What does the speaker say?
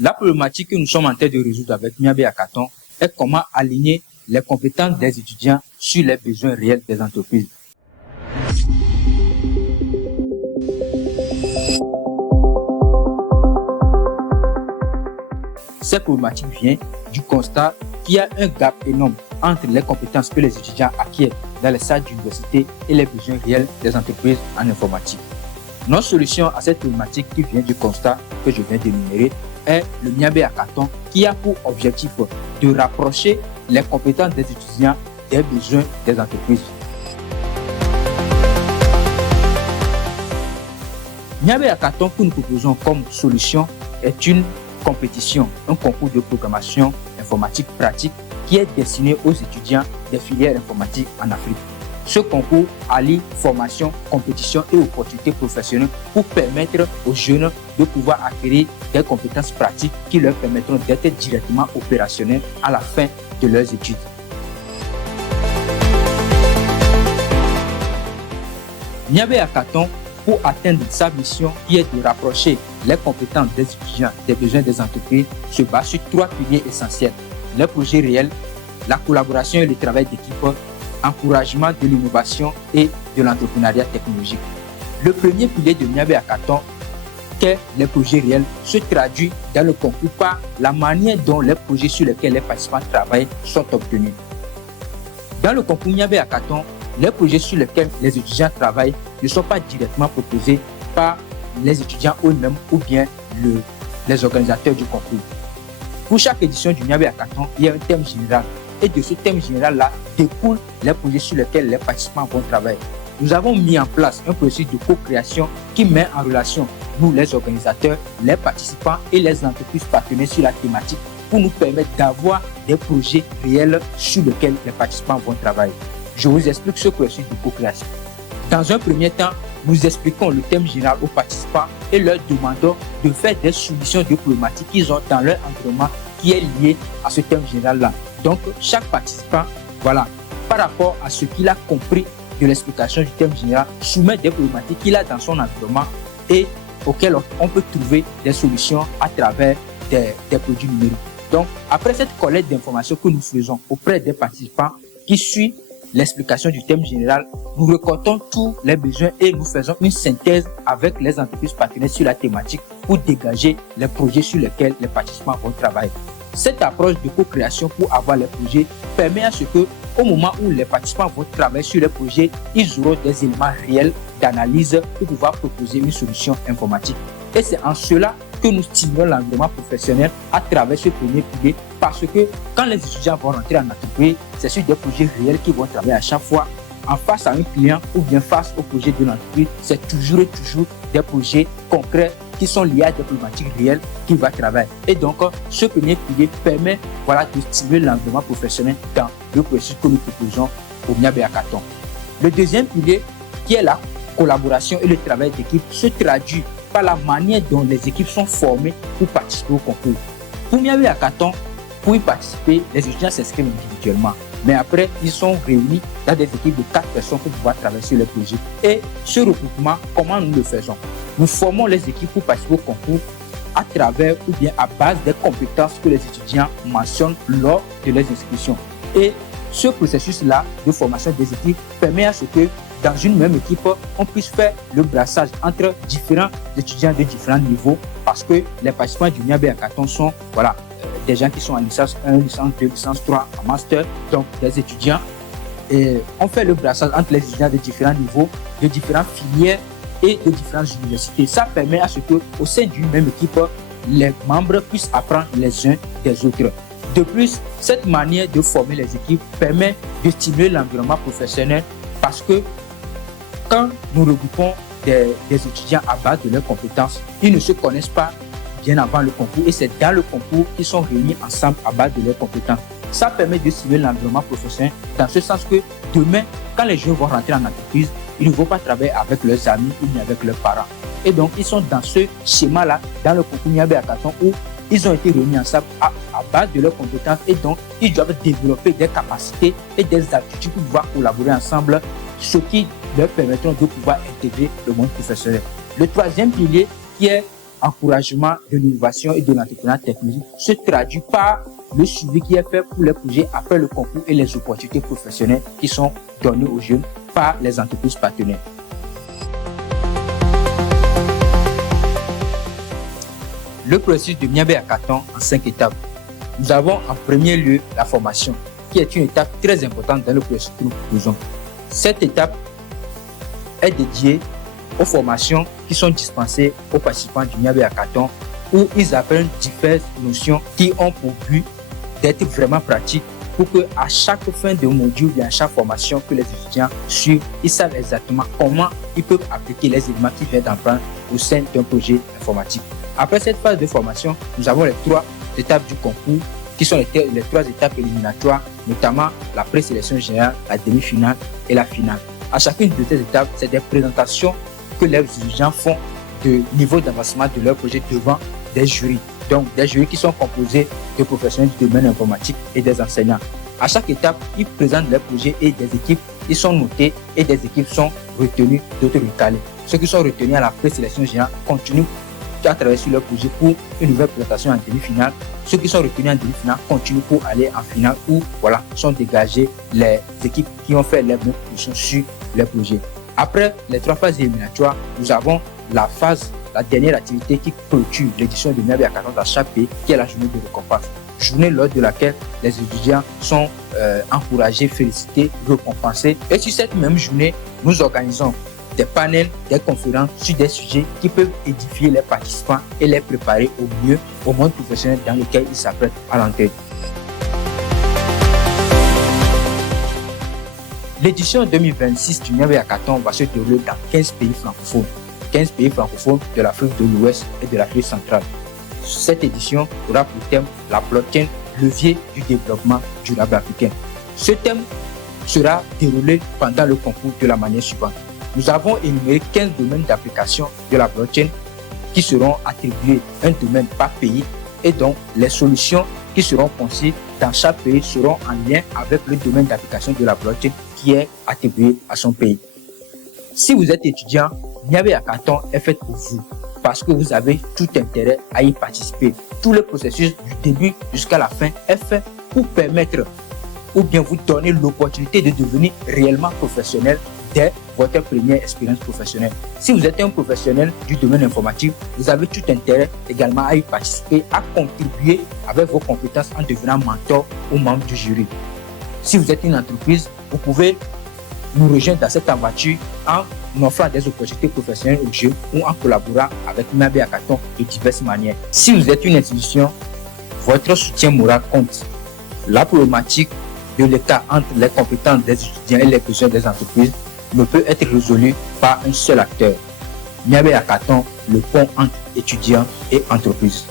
La problématique que nous sommes en train de résoudre avec Miabe Hackathon est comment aligner les compétences des étudiants sur les besoins réels des entreprises. Cette problématique vient du constat qu'il y a un gap énorme entre les compétences que les étudiants acquièrent dans les salles d'université et les besoins réels des entreprises en informatique. Notre solution à cette problématique qui vient du constat que je viens d'énumérer est le Miabe Hackathon qui a pour objectif de rapprocher les compétences des étudiants des besoins des entreprises. Miabe Hackathon que nous proposons comme solution est une compétition, un concours de programmation informatique pratique qui est destiné aux étudiants des filières informatiques en Afrique. Ce concours allie formation, compétition et opportunités professionnelles pour permettre aux jeunes de pouvoir acquérir des compétences pratiques qui leur permettront d'être directement opérationnels à la fin de leurs études. Miabe Hackathon, pour atteindre sa mission qui est de rapprocher les compétences des étudiants des besoins des entreprises, se base sur 3 piliers essentiels: les projets réels, la collaboration et le travail d'équipe, encouragement de l'innovation et de l'entrepreneuriat technologique. Le premier pilier de Miabe Hackathon, qu'est les projets réels, se traduit dans le concours par la manière dont les projets sur lesquels les participants travaillent sont obtenus. Dans le concours Miabe Hackathon, les projets sur lesquels les étudiants travaillent ne sont pas directement proposés par les étudiants eux-mêmes ou bien les organisateurs du concours. Pour chaque édition du Miabe Hackathon, il y a un thème général. Et de ce thème général-là découlent les projets sur lesquels les participants vont travailler. Nous avons mis en place un processus de co-création qui met en relation nous, les organisateurs, les participants et les entreprises partenaires sur la thématique pour nous permettre d'avoir des projets réels sur lesquels les participants vont travailler. Je vous explique ce processus de co-création. Dans un premier temps, nous expliquons le thème général aux participants et leur demandons de faire des solutions de problématiques qu'ils ont dans leur environnement qui est lié à ce thème général-là. Donc, chaque participant, par rapport à ce qu'il a compris de l'explication du thème général, soumet des problématiques qu'il a dans son environnement et auxquelles on peut trouver des solutions à travers des produits numériques. Donc, après cette collecte d'informations que nous faisons auprès des participants qui suivent l'explication du thème général, nous récoltons tous les besoins et nous faisons une synthèse avec les entreprises partenaires sur la thématique pour dégager les projets sur lesquels les participants vont travailler. Cette approche de co-création pour avoir les projets permet à ce que, au moment où les participants vont travailler sur les projets, ils auront des éléments réels d'analyse pour pouvoir proposer une solution informatique. Et c'est en cela que nous stimulons l'environnement professionnel à travers ce premier pilier, parce que quand les étudiants vont rentrer en entreprise, c'est sur des projets réels qu'ils vont travailler à chaque fois. En face à un client ou bien face au projet de l'entreprise, c'est toujours des projets concrets qui sont liés à des problématiques réelles qu'il va travailler. Et donc, ce premier pilier permet de stimuler l'environnement professionnel dans le processus que nous proposons au Miabe Hackathon. Le deuxième pilier, qui est la collaboration et le travail d'équipe, se traduit par la manière dont les équipes sont formées pour participer au concours. Pour Miabe Hackathon, pour y participer, les étudiants s'inscrivent individuellement. Mais après, ils sont réunis dans des équipes de 4 personnes pour pouvoir travailler sur les projets. Et ce regroupement, comment nous le faisons? Nous formons les équipes pour participer au concours à travers ou bien à base des compétences que les étudiants mentionnent lors de leurs inscriptions. Et ce processus-là de formation des équipes permet à ce que dans une même équipe, on puisse faire le brassage entre différents étudiants de différents niveaux, parce que les participants du Miabe Hackathon sont des gens qui sont en licence 1, licence 2, licence 3, en master, donc des étudiants. Et on fait le brassage entre les étudiants de différents niveaux, de différentes filières et de différentes universités. Ça permet à ce que, au sein d'une même équipe, les membres puissent apprendre les uns des autres. De plus, cette manière de former les équipes permet de stimuler l'environnement professionnel, parce que quand nous regroupons des étudiants à base de leurs compétences, ils ne se connaissent pas bien avant le concours et c'est dans le concours qu'ils sont réunis ensemble à base de leurs compétences. Ça permet de stimuler l'environnement professionnel dans ce sens que demain, quand les jeunes vont rentrer en entreprise, ils ne vont pas travailler avec leurs amis ou bien avec leurs parents. Et donc, ils sont dans ce schéma-là, dans le concours Miabe Hackathon, où ils ont été réunis ensemble à base de leurs compétences et donc, ils doivent développer des capacités et des aptitudes pour pouvoir collaborer ensemble, ce qui leur permettront de pouvoir intégrer le monde professionnel. Le troisième pilier, qui est encouragement de l'innovation et de l'entrepreneuriat technologique se traduit par le suivi qui est fait pour les projets après le concours et les opportunités professionnelles qui sont données aux jeunes par les entreprises partenaires. Le processus de Niamey Hackathon en 5 étapes. Nous avons en premier lieu la formation, qui est une étape très importante dans le processus que nous proposons. Cette étape est dédiée aux formations qui sont dispensées aux participants du Niamey Hackathon, où ils apprennent diverses notions qui ont pour but d'être vraiment pratiques pour qu'à chaque fin de module et à chaque formation que les étudiants suivent, ils savent exactement comment ils peuvent appliquer les éléments qu'ils viennent d'apprendre au sein d'un projet informatique. Après cette phase de formation, nous avons les 3 étapes du concours qui sont les 3 étapes éliminatoires, notamment la présélection générale, la demi-finale et la finale. À chacune de ces étapes, c'est des présentations que les étudiants font de niveau d'avancement de leur projet devant des jurys. Donc, des jurys qui sont composés de professionnels du domaine informatique et des enseignants. À chaque étape, ils présentent leurs projets et des équipes, ils sont notés et des équipes sont retenues, d'autres recalées. Ceux qui sont retenus à la présélection générale continuent à travailler sur leur projet pour une nouvelle présentation en demi-finale. Ceux qui sont retenus en demi-finale continuent pour aller en finale où sont dégagées les équipes qui ont fait les mêmes positions sur les projets. Après les 3 phases éliminatoires, nous avons la dernière activité qui clôture l'édition de Niamey Hackathon dans chaque pays, qui est la journée de récompense. Journée lors de laquelle les étudiants sont encouragés, félicités, récompensés. Et sur cette même journée, nous organisons des panels, des conférences sur des sujets qui peuvent édifier les participants et les préparer au mieux au monde professionnel dans lequel ils s'apprêtent à l'entrer. L'édition 2026 du Niamey Hackathon va se dérouler dans 15 pays francophones. 15 pays francophones de l'Afrique de l'Ouest et de l'Afrique centrale. Cette édition aura pour thème la blockchain, levier du développement durable africain. Ce thème sera déroulé pendant le concours de la manière suivante. Nous avons énuméré 15 domaines d'application de la blockchain qui seront attribués un domaine par pays et donc les solutions qui seront conçues dans chaque pays seront en lien avec le domaine d'application de la blockchain qui est attribué à son pays. Si vous êtes étudiant, Niamey Hackathon est fait pour vous parce que vous avez tout intérêt à y participer. Tout le processus du début jusqu'à la fin est fait pour permettre ou bien vous donner l'opportunité de devenir réellement professionnel dès votre première expérience professionnelle. Si vous êtes un professionnel du domaine informatique, vous avez tout intérêt également à y participer, à contribuer avec vos compétences en devenant mentor ou membre du jury. Si vous êtes une entreprise, vous pouvez nous rejoindre dans cette aventure en offrant des opportunités professionnelles aux jeunes ou en collaborant avec Niamey Hackathon de diverses manières. Si vous êtes une institution, votre soutien moral compte. La problématique de l'écart entre les compétences des étudiants et les besoins des entreprises ne peut être résolue par un seul acteur. Niamey Hackathon, le pont entre étudiants et entreprises.